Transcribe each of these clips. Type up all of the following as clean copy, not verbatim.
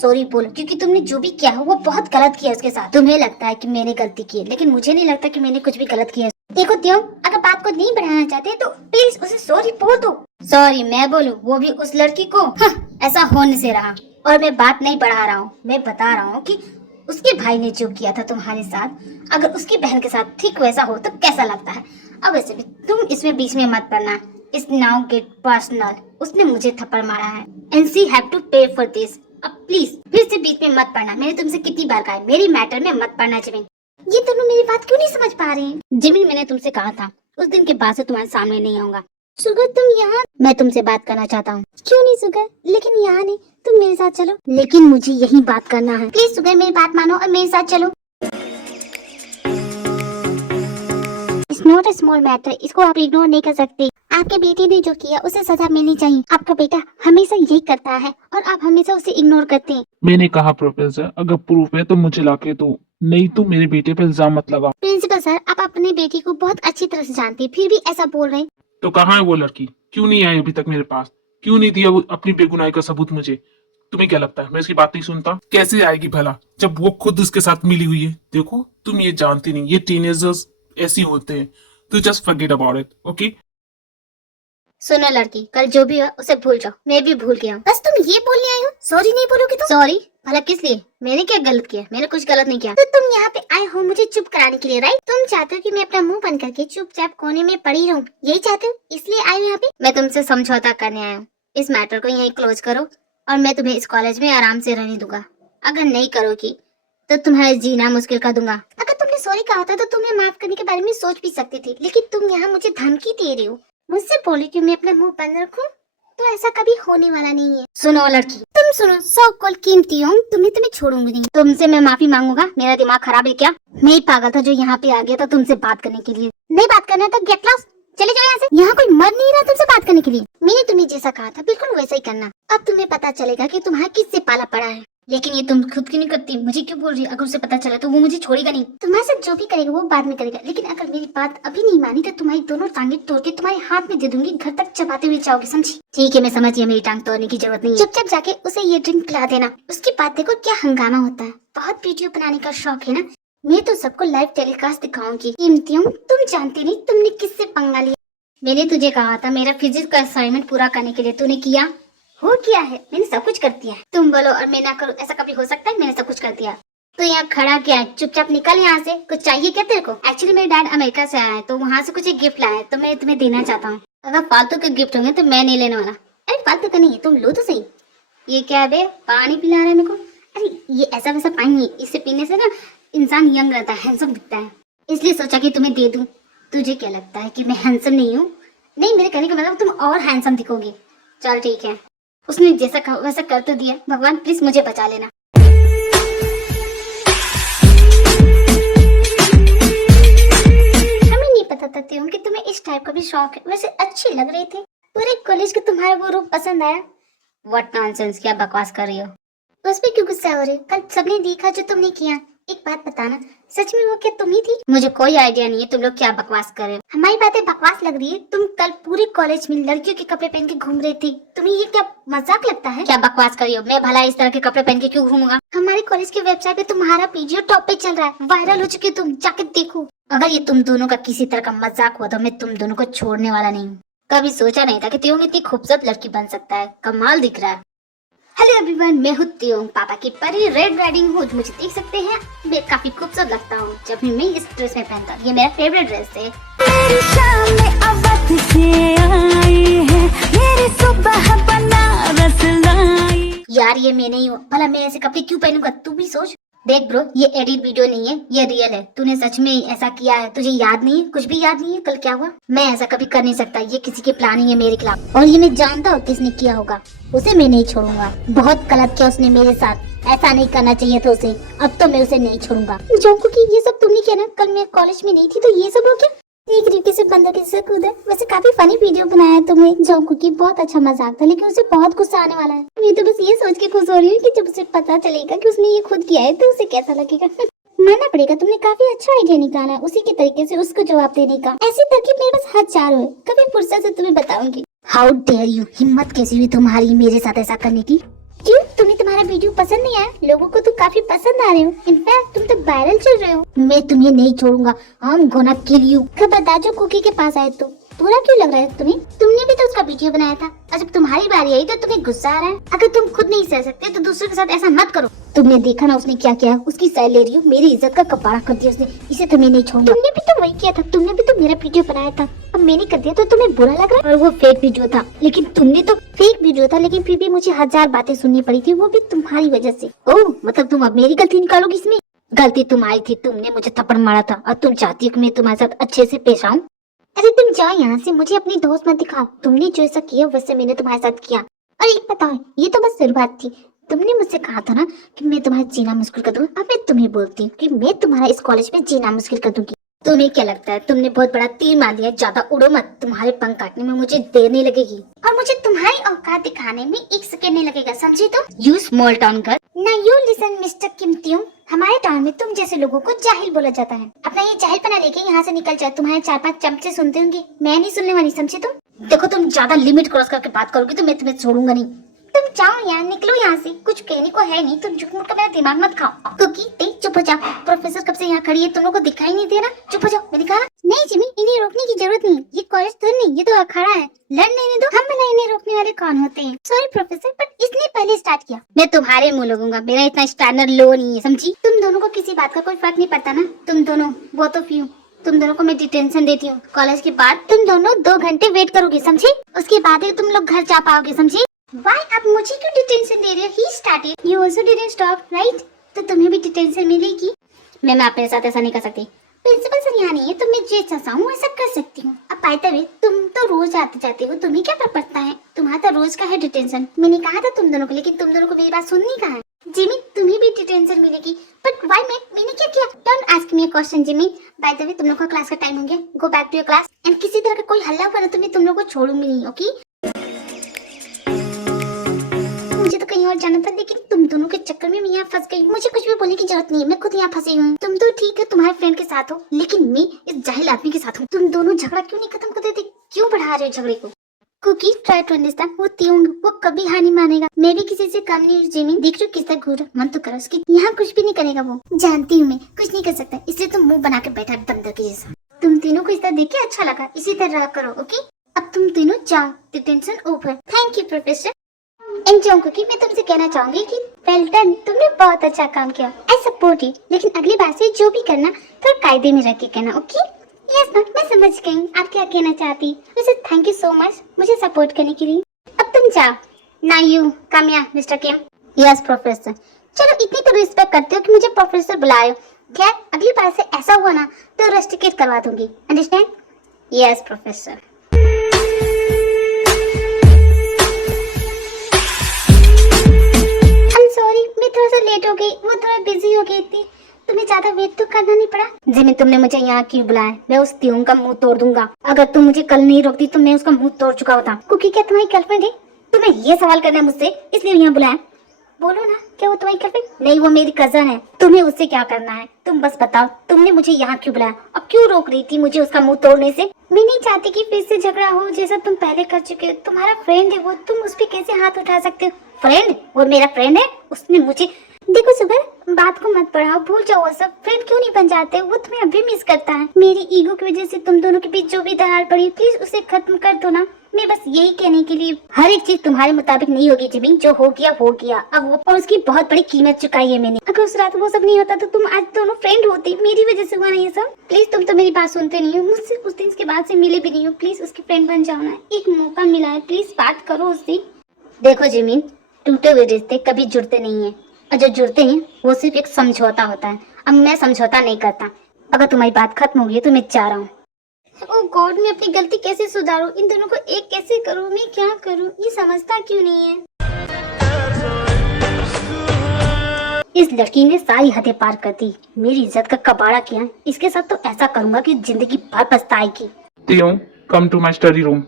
Sorry बोलो, क्योंकि तुमने जो भी किया है वो बहुत गलत किया उसके साथ। तुम्हें लगता है कि मैंने गलती की है, लेकिन मुझे नहीं लगता कि मैंने कुछ भी गलत किया है। देखो त्यों, अगर बात को नहीं बढ़ाना चाहते तो प्लीज उसे सॉरी बोल दो। सॉरी मैं बोलूं, वो भी उस लड़की को? ऐसा हो नहीं से रहा। और मैं बात नहीं बढ़ा रहा हूँ, मैं बता रहा हूँ कि उसके भाई ने जो किया था तुम्हारे साथ, अगर उसकी बहन के साथ ठीक वैसा हो तो कैसा लगता है। अब वैसे भी तुम इसमें बीच में मत पड़ना। It's now get personal. उसने मुझे थप्पड़ मारा है एंड शी हैव टू पे फॉर दिस। अब प्लीज फिर से बीच में मत पड़ना। मैंने तुमसे कितनी बार कहा है मेरी मैटर में मत पड़ना जिमिन। ये दोनों मेरी बात क्यों नहीं समझ पा रहे हैं? जिमिन मैंने तुमसे कहा था उस दिन के बाद से तुम्हारे सामने नहीं आऊंगा। सुगर तुम यहाँ? मैं तुमसे बात करना चाहता हूँ। क्यों नहीं सुगर, लेकिन यहाँ नहीं, तुम मेरे साथ चलो। लेकिन मुझे यही बात करना है। प्लीज सुगर मेरी बात मानो और मेरे साथ चलो। It's not a small matter, इसको आप इग्नोर नहीं कर सकते। आपके बेटे ने जो किया उसे सजा मिलनी चाहिए। आपका बेटा हमेशा यही करता है और आप हमेशा उसे इग्नोर करते हैं। मैंने कहा प्रोफेसर, अगर प्रूफ है तो मुझे लाके दो, नहीं तो मेरे बेटे पे इल्जाम मत लगाओ। प्रिंसिपल सर, आप अपने बेटे को बहुत अच्छी तरह से जानते हैं, फिर भी ऐसा बोल रहे हैं। तो कहाँ है वो लड़की? क्यों नहीं आई अभी तक मेरे पास? क्यों नहीं दिया वो अपनी बेगुनाही का सबूत मुझे? तुम्हें क्या लगता है मैं इसकी बात नहीं सुनता? कैसे आएगी भला जब वो खुद उसके साथ मिली हुई है? देखो तुम ये जानती नहीं, ये टीनेजर्स ऐसे होते हैं, तो just forget about it, okay? सुनो लड़की, कल जो भी हुआ उसे भूल जाओ। मैं भी भूल गया हूँ। बस तुम ये बोलने आई हो, सॉरी नहीं बोलोगे तो? सॉरी भला किस लिए? मैंने क्या गलत किया? मैंने कुछ गलत नहीं किया। तो तुम यहाँ पे आए हो मुझे चुप कराने के लिए, राइट? तुम चाहते हो कि मैं अपना मुंह बंद करके चुपचाप कोने में पड़ी रहूं, यही चाहते हो? इसलिए आई हो यहाँ पे? मैं तुमसे समझौता करने आया हूँ। इस मैटर को यहीं क्लोज करो और मैं तुम्हें इस कॉलेज में आराम से रहने दूंगा। अगर नहीं करोगी तो तुम्हारा जीना मुश्किल कर दूंगा। अगर तुमने सॉरी कहा था तो तुम्हें माफ करने के बारे में सोच भी सकती थी, लेकिन तुम यहाँ मुझे धमकी दे रही हो, मुझसे बोले कि मैं अपना मुंह बंद रखूं, तो ऐसा कभी होने वाला नहीं है। सुनो लड़की, तुम सुनो, सौ कॉल कीमती हूँ, तुम्हें छोड़ूंगी नहीं। तुमसे मैं माफी मांगूंगा? मेरा दिमाग खराब है क्या? मैं ही पागल था जो यहाँ पे आ गया था तुमसे बात करने के लिए। नहीं बात करना तो गेट लॉस्ट, चले जाओ यहाँ से। यहाँ कोई मर नहीं रहा तुमसे बात करने के लिए। मैंने तुम्हें जैसा कहा था बिल्कुल वैसा ही करना। अब तुम्हें पता चलेगा कि तुम्हारा किससे पाला पड़ा है। लेकिन ये तुम खुद क्यों नहीं करती? मुझे क्यों बोल रही? अगर उसे पता चला तो वो मुझे छोड़ेगा नहीं। तुम्हारे साथ जो भी करेगा वो बाद में करेगा, लेकिन अगर मेरी बात अभी नहीं मानी तो तुम्हारी दोनों टांगे तोड़ के तुम्हारे हाथ में दे दूंगी, घर तक चबाते हुए जाओगे, समझी? ठीक है मैं समझ गई, मेरी टांग तोड़ने की जरूरत नहीं है। चुपचाप जाके उसे ये ड्रिंक पिला देना। उसकी बात देखो क्या हंगामा होता है। बहुत वीडियो बनाने का शौक है ना? मैं तो सबको लाइव टेलीकास्ट दिखाऊंगी। कीमतियों, तुम जानती नहीं तुमने किससे पंगा लिया। मैंने तुझे कहा था मेरा फिजिक्स का असाइनमेंट पूरा करने के लिए, तूने किया? हो किया है, मैंने सब कुछ कर दिया है। तुम बोलो और मैं ना करूं, ऐसा कभी हो सकता है? मैंने सब कुछ कर दिया। तो यहाँ खड़ा क्या है? चुपचाप निकल यहाँ से। कुछ चाहिए क्या तेरे को? एक्चुअली मेरे डैड अमेरिका से आए हैं तो वहाँ से कुछ एक गिफ्ट लाए हैं, तो मैं तुम्हें देना चाहता हूँ। अगर फालतू के गिफ्ट होंगे तो मैं नहीं लेने वाला। अरे फालतू का नहीं है, तुम लो तो सही। ये क्या है बे, पानी पिला रहा है मेरे को? अरे ये ऐसा वैसा पानी है, इसे पीने से ना इंसान यंग रहता है, हैंडसम दिखता है, इसलिए सोचा कि तुम्हें दे दूं। तुझे क्या लगता है कि मैं हैंडसम नहीं हूँ? नहीं, मेरे कहने का मतलब तुम और हैंडसम दिखोगे। चल ठीक है, उसने जैसा कहा वैसा कर तो दिया। भगवान प्लीज मुझे बचा लेना। हमें नहीं पता था त्यों कि तुम्हें इस टाइप का भी शौक है। वैसे अच्छी लग रही थी। पूरे कॉलेज को तुम्हारा वो रूप पसंद आया। व्हाट नॉनसेंस, क्या बकवास कर रही हो? उस पे क्यों गुस्सा हो रही? कल सबने देखा जो तुमने किया। एक बात बताना, सच में वो क्या तुम ही थी? मुझे कोई आइडिया नहीं है तुम लोग क्या बकवास कर रहे हो। हमारी बातें बकवास लग रही है? तुम कल पूरे कॉलेज में लड़कियों के कपड़े पहन के घूम रही थी, तुम्हें ये क्या मजाक लगता है? क्या बकवास कर रही हो? मैं भला इस तरह के कपड़े पहन के क्यों घूमूंगा? हमारे कॉलेज की वेबसाइट पे तुम्हारा वीडियो टॉप पे चल रहा है, वायरल हो चुके हो तुम, जाके देखो। अगर ये तुम दोनों का किसी तरह का मजाक हुआ तो मैं तुम दोनों को छोड़ने वाला नहीं हूँ। कभी सोचा नहीं था कि त्यों इतनी खूबसूरत लड़की बन सकता है, कमाल दिख रहा है। हेलो एवरीवन, मैं हूँ त्यों, पापा की परी रेड राइडिंग हुड। मुझे देख सकते हैं, मैं काफी खूबसूरत लगता हूँ जब भी मैं इस ड्रेस में पहनता हूँ। ये मेरा फेवरेट ड्रेस है। यार ये मैं नहीं हूँ, भला मैं ऐसे कपड़े क्यों पहनूंगा? तू भी सोच। देख ब्रो, ये एडिट वीडियो नहीं है, ये रियल है। तूने सच में ऐसा किया है? तुझे याद नहीं है? कुछ भी याद नहीं है कल क्या हुआ? मैं ऐसा कभी कर नहीं सकता, ये किसी की प्लानिंग है मेरे खिलाफ, और ये मैं जानता हूँ किसने किया होगा। उसे मैं नहीं छोड़ूंगा। बहुत गलत किया उसने मेरे साथ, ऐसा नहीं करना चाहिए था उसे। अब तो मैं उसे नहीं छोड़ूंगा। जोंकू की ये सब तुमने किया ना? कल मैं कॉलेज में नहीं थी तो ये सब हो गया। एक तरीके से बंदा किसी कूदा। वैसे काफी फनी वीडियो बनाया है तुमने। जोंकू की बहुत अच्छा मजाक था, लेकिन उसे बहुत गुस्सा आने वाला है। मैं तो बस ये सोच के खुश हो रही हूँ कि जब उसे पता चलेगा कि उसने ये खुद किया है तो उसे कैसा लगेगा। मानना पड़ेगा तुमने काफी अच्छा आइडिया निकाला है उसी के तरीके से उसको जवाब देने का। ऐसी तरकीब मेरे पास हजार है, कभी फुर्सत से तुम्हें बताऊंगी। हाउ डेयर यू, हिम्मत कैसी हुई तुम्हारी मेरे साथ ऐसा करने की? क्यों तुम्हें तुम्हारा वीडियो पसंद नहीं आया? लोगों को तो काफी पसंद आ रहे हो। इनफैक्ट तुम तो वायरल चल रहे हो। मैं तुम्हें नहीं छोड़ूंगा। I'm gonna kill you। खबरदार जो कुकी के पास आए तो बुरा क्यों लग रहा है तुम्हें? तुमने भी तो उसका वीडियो बनाया था और जब तुम्हारी बारी आई तो तुम्हें गुस्सा आ रहा है। अगर तुम खुद नहीं सह सकते तो दूसरे के साथ ऐसा मत करो। तुमने देखा ना उसने क्या किया? उसकी साइड ले रही हो, मेरी इज्जत का कबाड़ा कर दिया उसने। इसे तुम्हें नहीं छोड़ना। तुमने भी तो वही किया था। तुमने भी तो मेरा वीडियो बनाया था, अब मैंने कर दिया तो तुम्हें बुरा लग रहा है? और वो फेक वीडियो था, लेकिन तुमने तो फेक वीडियो था लेकिन फिर भी मुझे 1000 बातें सुननी पड़ी थी, वो भी तुम्हारी वजह से। ओह, मतलब तुम अब मेरी गलती निकालोगी इसमें? गलती तुम्हारी थी, तुमने मुझे थप्पड़ मारा था और तुम चाहती हो कि मैं तुम्हारे साथ अच्छे से पेश आऊं। अरे तुम जाओ यहाँ से, मुझे अपनी दोस्त मत दिखाओ। तुमने जो ऐसा किया वैसे मैंने तुम्हारे साथ किया। और एक बताओ, ये तो बस शुरुआत थी। तुमने मुझसे कहा था ना कि मैं तुम्हारा जीना मुश्किल कर दूंगा। अब मैं तुम्हें बोलती हूँ कि मैं तुम्हारा इस कॉलेज में जीना मुश्किल कर दूंगी। तुम्हें क्या लगता है तुमने बहुत बड़ा तीर मार दिया? ज्यादा उड़ो मत, तुम्हारे पंख काटने में मुझे देर नहीं लगेगी और मुझे तुम्हारी औकात दिखाने में 1 सेकंड नहीं लगेगा, समझी तुम? You small town girl. ना यू लिसन मिस्टर किमतियों, हमारे टाउन में तुम जैसे लोगों को जाहिल बोला जाता है। अपना ये जाहिलपना लेके यहाँ से निकल जाओ। तुम्हारे 4-5 चमचे सुनते होंगे, मैं नहीं सुनने वाली, समझे तुम? देखो तुम ज्यादा लिमिट क्रॉस करके बात करोगी तो मैं तुम्हें छोड़ूंगा नहीं। तुम जाओ यार, निकलो यहाँ से। कुछ कहने को है नहीं, तुम झूठ मूठ का मेरा दिमाग मत खाओ। क्योंकि चुप हो जाओ। प्रोफेसर कब से यहाँ खड़ी है, तुम लोगों को दिखाई नहीं दे रहा? चुप हो जाओ, मैंने कहा। नहीं जिमी, इन्हें रोकने की जरूरत नहीं। ये कॉलेज तो नहीं, ये तो अखाड़ा है। लड़ने नहीं दो। हम ना इन्हें रोकने वाले कौन होते हैं? सॉरी प्रोफेसर, बट इसने पहले स्टार्ट किया। मैं तुम्हारे मुंह लगूंगा, मेरा इतना स्टैंडर्ड लो नहीं है, समझी? तुम दोनों को किसी बात का कोई फर्क नहीं पड़ता ना। तुम दोनों बहुत ऑफ यू, तुम दोनों को मैं डिटेंशन देती हूँ। कॉलेज के बाद तुम दोनों 2 घंटे वेट करोगे, समझे? उसके बाद ही तुम लोग घर जा पाओगे, समझे? Why आप मुझे क्यों डिटेंशन दे रहे हो? He started, you also didn't stop, right? तो तुम्हें भी डिटेंशन मिलेगी। मैं अपने साथ ऐसा नहीं कर सकती। प्रिंसिपल सर यहाँ नहीं है तो मैं जो चाहता हूँ ऐसा कर सकती हूँ। अब बाय द वे, तुम तो रोज आते जाते हो, तुम्हें क्या फर्क पड़ता है? तुम्हारा तो रोज का है डिटेंशन। मैंने कहा था तुम दोनों को, लेकिन तुम दोनों को मेरी बात सुननी कहाँ है? जिमी, तुम्हें भी डिटेंशन मिलेगी। But why? मैंने क्या किया? Don't ask me a question Jimmy. By the way, तुम लोग का क्लास का टाइम हो गया। Go back to your class and किसी तरह का कोई हल्ला हुआ ना तो मैं तुम लोग को छोड़ूंगी नहीं, ओके? मुझे तो कहीं और जाना था लेकिन तुम दोनों के चक्कर में मैं यहाँ फंस गई। मुझे कुछ भी बोलने की जरूरत नहीं है, मैं खुद यहाँ फंसी हुई हूँ। तुम तो ठीक है तुम्हारे फ्रेंड के साथ हो, लेकिन मैं इस जाहिल आदमी के साथ हूँ। तुम दोनों झगड़ा क्यों नहीं खत्म कर देते? क्यों बढ़ा रहे हो झगड़े को? Cookie, try to understand. वो त्योंग, वो कभी हार नहीं मानेगा। मैं भी किसी से कम नहीं हूँ जिमी। देख रही हो किस तरह घूर, मन तो करो उसकी। यहाँ कुछ भी नहीं करेगा वो, जानती हूँ मैं। कुछ नहीं कर सकता, इसलिए तुम मुंह बना के बैठा बंदर के जैसा। तुम तीनों को इस तरह देख के अच्छा लगा, इसी तरह रहा करो, ओके? अब तुम तीनों जाओ, detention over. Thank you professor. And जोंगकुकी, मैं तुमसे कहना चाहूंगी कि वेल डन, तुमने बहुत अच्छा काम किया। आई सपोर्ट इट, लेकिन अगली बार से जो भी करना तो कायदे में रख के कहना, ओके? यस मैम, मैं समझ गई आप क्या कहना चाहती। वैसे थैंक यू सो मच मुझे सपोर्ट करने के लिए। अब तुम जाओ। ना you come here mister Kim. Yes professor. चलो, इतनी तो रिस्पेक्ट करते हो कि मुझे प्रोफेसर बुलाए। खैर, अगली बार से ऐसा हुआ ना तो रस्टिकेट करवा दूंगी, अंडरस्टैंड? Yes professor. मैं थोड़ा सा लेट हो गई, वो थोड़ा बिजी हो गई थी। तुम्हें ज्यादा वेट तो करना नहीं पड़ा। जिमी, तुमने मुझे यहाँ क्यों बुलाया? मैं उस त्योंग का मुंह तोड़ दूंगा। अगर तुम मुझे कल नहीं रोकती तो मैं उसका मुंह तोड़ चुका होता। कुकी, क्या तुम्हारी गर्लफ्रेंड है? तुम्हें ये सवाल करना है मुझसे, इसलिए यहाँ बुलाया। बोलो ना, क्या वो तुम्हारी गर्लफ्रेंड? नहीं, वो मेरी कजन है। तुम्हें उससे क्या करना है? तुम बस बताओ, तुमने मुझे यहाँ क्यों बुलाया और क्यों रोक रही थी मुझे उसका मुंह तोड़ने से? मैं नहीं चाहती कि फिर से झगड़ा हो जैसा तुम पहले कर चुके हो। तुम्हारा फ्रेंड है वो, तुम उस पर कैसे हाथ उठा सकते हो? फ्रेंड? वो मेरा फ्रेंड है, उसने मुझे। देखो सुगर, बात को मत बढ़ाओ, भूल जाओ वो सब। फ्रेंड क्यों नहीं बन जाते? वो तुम्हें अभी मिस करता है। मेरी ईगो की वजह से तुम दोनों के बीच जो भी दरार पड़ी, प्लीज उसे खत्म कर दो ना। मैं बस यही कहने के लिए। हर एक चीज तुम्हारे मुताबिक नहीं होगी जिमी, जो हो गया हो गया। अब वो, और उसकी बहुत बड़ी कीमत चुकाई है मैंने। अगर उस रात वो सब नहीं होता तो तुम आज दोनों फ्रेंड होते। मेरी वजह से हुआ ना ये सब। प्लीज, तुम तो मेरी बात सुनते नहीं हो। मुझसे उस दिन के बाद से मिले भी नहीं हो। प्लीज उसकी फ्रेंड बन जाओ ना, एक मौका मिला है, प्लीज बात करो उससे। देखो जिमी, टूटे हुए रिश्ते कभी जुड़ते नहीं है, और जो जुड़ते हैं वो सिर्फ एक समझौता होता है। अब मैं समझौता नहीं करता। अगर तुम्हारी बात खत्म हो गई तो मैं जा रहा हूँ। ओह गॉड, मैं अपनी गलती कैसे सुधारूं? इन दोनों को एक कैसे करूं? मैं क्या करूं? ये समझता क्यों नहीं है? इस लड़की ने सारी हदें पार कर दी, मेरी इज्जत का कबाड़ा किया। इसके साथ तो ऐसा करूंगा कि जिंदगी भर पछताएगी। त्योंग, come to my study room.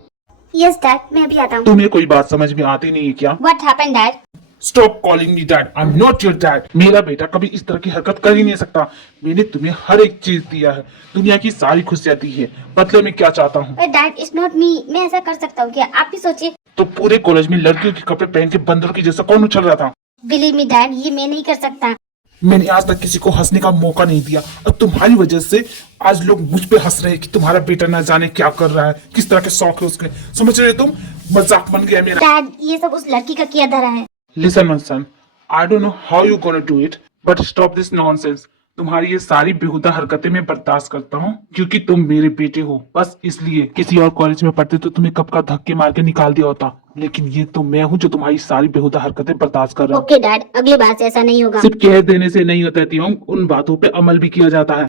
Yes dad, मैं अभी आता हूँ। तुम्हें कोई बात समझ में आती नहीं है क्या? What happened dad? Stop calling me dad, I am not your dad. मेरा बेटा कभी इस तरह की हरकत कर ही नहीं सकता। मैंने तुम्हें हर एक चीज दिया है, दुनिया की सारी खुशियां दी है। बदले में क्या चाहता हूँ? Dad, it's not me. मैं ऐसा कर सकता हूँ क्या? आप भी सोचिए। तो पूरे कॉलेज में लड़कियों के कपड़े पहन के बंदर की जैसा कौन उछल रहा था? बिलीव मी डैड, ये मैं नहीं कर सकता। मैंने आज तक किसी को हंसने का मौका नहीं दिया और तुम्हारी वजह से आज लोग मुझ पे हंस रहे हैं कि तुम्हारा बेटा ना जाने क्या कर रहा है, किस तरह के शौक है उसके। समझ रहे हो तुम? मजाक बन गया मेरा। डैड, ये सब उस लड़की का किया धरा है। Listen my son, I don't know how you gonna do it, but stop this nonsense. तुम्हारी ये सारी बेहुदा हरकतें मैं बर्दाश्त करता हूँ क्योंकि तुम मेरे बेटे हो, बस इसलिए। किसी और कॉलेज में पढ़ते तो तुम्हें कब का धक्के मार के निकाल दिया होता, लेकिन ये तो मैं हूँ जो तुम्हारी सारी बेहुदा हरकतें बर्दाश्त कर रहा हूँ। ओके डैड, अगली बार से ऐसा नहीं होगा। सिर्फ कह देने से नहीं होता है, उन बातों पे अमल भी किया जाता है।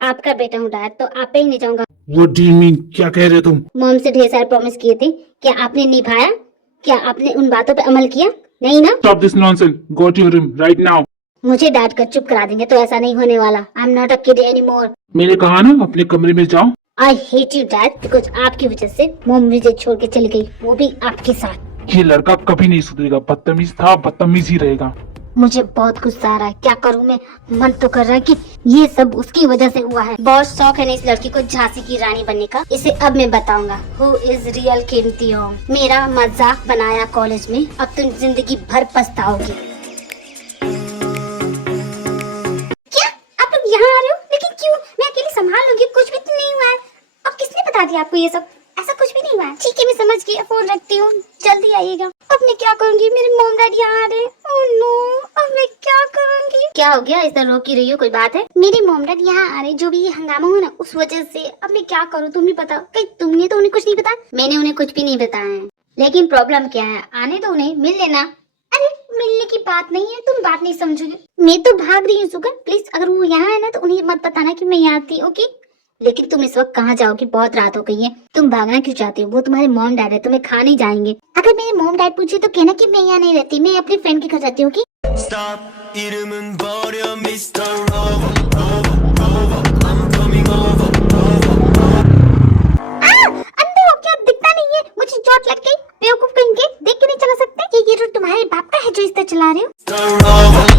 आपका बेटा हूँ डैड, तो आप पे ही नहीं जाऊंगा। वो डू मीन, क्या कह रहे हो तुम? मॉम से ढेर सारे प्रॉमिस किए थे, क्या आपने निभाया? क्या आपने उन बातों पे अमल किया? नहीं ना? Stop this nonsense, go to your room right now. मुझे डांट कर चुप करा देंगे तो ऐसा नहीं होने वाला। I am not a kid anymore. मैंने कहा ना अपने कमरे में जाओ। I hate you dad, because आपकी वजह से मॉम मुझे छोड़ के चली गई, वो भी आपके साथ। ये लड़का कभी नहीं सुधरेगा, बदतमीज था, बदतमीज ही रहेगा। मुझे बहुत गुस्सा आ रहा है, क्या करूं मैं? मन तो कर रहा है कि ये सब उसकी वजह से हुआ है। बहुत शौक है ना इस लड़की को झांसी की रानी बनने का। इसे अब मैं बताऊंगा हु इज रियल किम तियोंग। मेरा मजाक बनाया कॉलेज में, अब तुम जिंदगी भर पछताओगी। क्या आप लोग यहाँ आ रहे हो? लेकिन क्यों? मैं अकेले संभाल लूंगी, कुछ भी तो नहीं हुआ है। अब किसने बता दिया आपको ये सब? ऐसा कुछ भी नहीं हुआ है। ठीक है, मैं समझ गई, फोन रखती हूँ, जल्दी आइएगा। अब मैं क्या करूंगी? मेरे मॉम डैड यहाँ आ रहे हैं। ओह नो, अब मैं क्या करूंगी? क्या हो गया? इतना रो की रही हो, कोई बात है? मेरे मॉम डैड यहाँ आ रहे, जो भी ये हंगामा हुआ ना उस वजह से। अब मैं क्या करूँ, तुम ही बताओ। कहीं तुमने तो उन्हें कुछ नहीं बताया? मैंने उन्हें कुछ भी नहीं बताया है, लेकिन प्रॉब्लम क्या है? आने दो उन्हें, मिल लेना। अरे मिलने की बात नहीं है, तुम बात नहीं समझोगे। मैं तो भाग रही हूँ सुगर, प्लीज अगर वो यहाँ है ना तो उन्हें मत बताना कि मैं यहाँ थी, ओके? लेकिन तुम इस वक्त कहाँ जाओगी? बहुत रात हो गई है। तुम भागना क्यों चाहती हो? वो तुम्हारे मॉम डैड है, तुम्हें खा नहीं जाएंगे। अगर मेरे मॉम डैड पूछे तो कहना कि मैं यहाँ नहीं रहती, मैं अपनी फ्रेंड के घर जाती हूँ। Stop 이름은 버려 Mr. Rover I'm coming over अंधे हो क्या? दिखता नहीं है? मुझे चोट लग गई। बेवकूफ कहीं के, देख के नहीं चला सकते? ये रोड तुम्हारे बाप का है जो इस तरह चला रहे हो? Mr. Rover